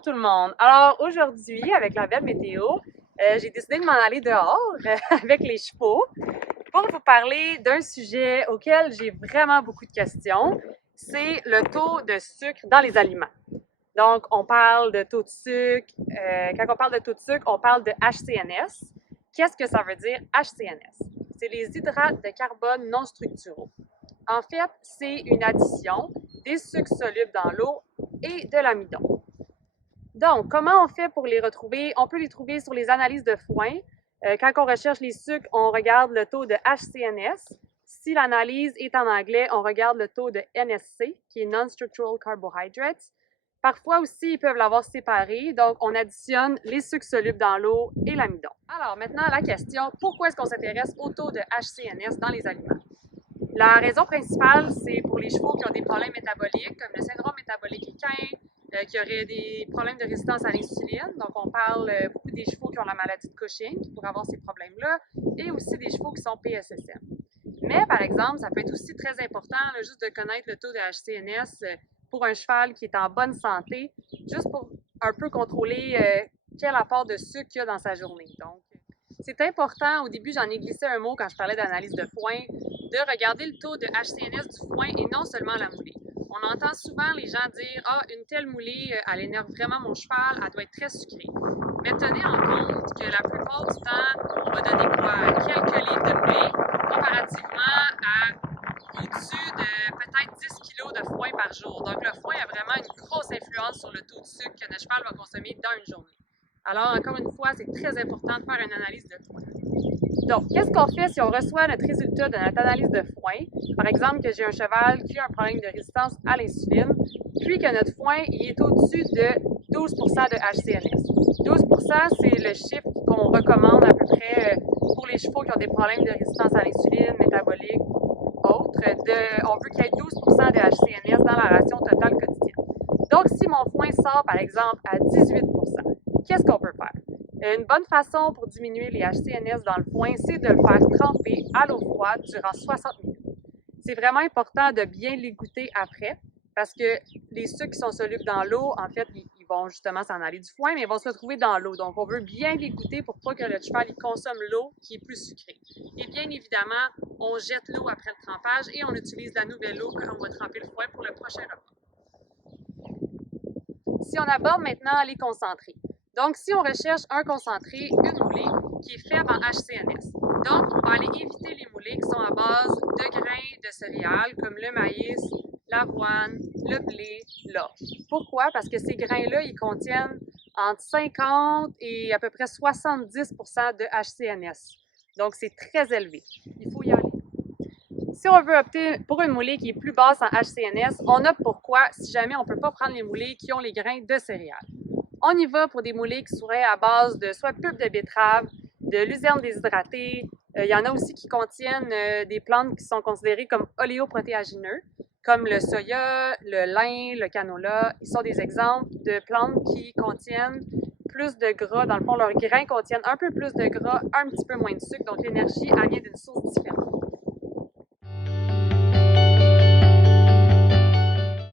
Bonjour tout le monde. Alors aujourd'hui, avec la belle météo, j'ai décidé de m'en aller dehors avec les chevaux pour vous parler d'un sujet auquel j'ai vraiment beaucoup de questions. C'est le taux de sucre dans les aliments. Donc, on parle de taux de sucre. Quand on parle de taux de sucre, on parle de HCNS. Qu'est-ce que ça veut dire HCNS? C'est les hydrates de carbone non structuraux. En fait, c'est une addition des sucres solubles dans l'eau et de l'amidon. Donc, comment on fait pour les retrouver? On peut les trouver sur les analyses de foin. Quand on recherche les sucres, on regarde le taux de HCNS. Si l'analyse est en anglais, on regarde le taux de NSC, qui est Non-Structural Carbohydrates. Parfois aussi, ils peuvent l'avoir séparé, donc on additionne les sucres solubles dans l'eau et l'amidon. Alors maintenant, la question, pourquoi est-ce qu'on s'intéresse au taux de HCNS dans les aliments? La raison principale, c'est pour les chevaux qui ont des problèmes métaboliques, comme le syndrome métabolique équin, qui auraient des problèmes de résistance à l'insuline. Donc, on parle beaucoup des chevaux qui ont la maladie de Cushing, qui pourraient avoir ces problèmes-là, et aussi des chevaux qui sont PSSM. Mais, par exemple, ça peut être aussi très important, là, juste de connaître le taux de HCNS pour un cheval qui est en bonne santé, juste pour un peu contrôler quel apport de sucre il y a dans sa journée. Donc, c'est important, au début, j'en ai glissé un mot quand je parlais d'analyse de foin, de regarder le taux de HCNS du foin et non seulement la moulée. On entend souvent les gens dire « Ah, une telle moulée, elle énerve vraiment mon cheval, elle doit être très sucrée. » Mais tenez en compte que la plupart du temps, on va donner quoi? Quelques livres de moulée, comparativement à au-dessus de peut-être 10 kg de foin par jour. Donc le foin a vraiment une grosse influence sur le taux de sucre que notre cheval va consommer dans une journée. Alors, encore une fois, c'est très important de faire une analyse de foin. Donc, qu'est-ce qu'on fait si on reçoit notre résultat de notre analyse de foin? Par exemple, que j'ai un cheval qui a un problème de résistance à l'insuline, puis que notre foin il est au-dessus de 12 de HCNS. 12 c'est le chiffre qu'on recommande à peu près pour les chevaux qui ont des problèmes de résistance à l'insuline, métabolique, autres. On veut qu'il y ait 12 de HCNS dans la ration totale quotidienne. Donc, si mon foin sort, par exemple, à 18 qu'est-ce qu'on peut faire? Une bonne façon pour diminuer les HCNS dans le foin, c'est de le faire tremper à l'eau froide durant 60 minutes. C'est vraiment important de bien les goûter après, parce que les sucres qui sont solubles dans l'eau, en fait, ils vont justement s'en aller du foin, mais ils vont se retrouver dans l'eau. Donc, on veut bien les goûter pour pas que le cheval il consomme l'eau qui est plus sucrée. Et bien évidemment, on jette l'eau après le trempage et on utilise la nouvelle eau quand on va tremper le foin pour le prochain repas. Si on aborde maintenant les concentrés. Donc, si on recherche un concentré, une moulée qui est faible en HCNS, donc on va aller éviter les moulées qui sont à base de grains de céréales comme le maïs, l'avoine, le blé, l'orge. Pourquoi? Parce que ces grains-là, ils contiennent entre 50 et à peu près 70 de HCNS. Donc, c'est très élevé. Il faut y aller. Si on veut opter pour une moulée qui est plus basse en HCNS, on opte pour quoi si jamais on ne peut pas prendre les moulées qui ont les grains de céréales? On y va pour des moulées qui seraient à base de soit pulpe de betterave, de luzerne déshydratée. Il y en a aussi qui contiennent des plantes qui sont considérées comme oléoprotéagineux, comme le soya, le lin, le canola. Ils sont des exemples de plantes qui contiennent plus de gras. Dans le fond, leurs grains contiennent un peu plus de gras, un petit peu moins de sucre. Donc, l'énergie, elle vient d'une source différente.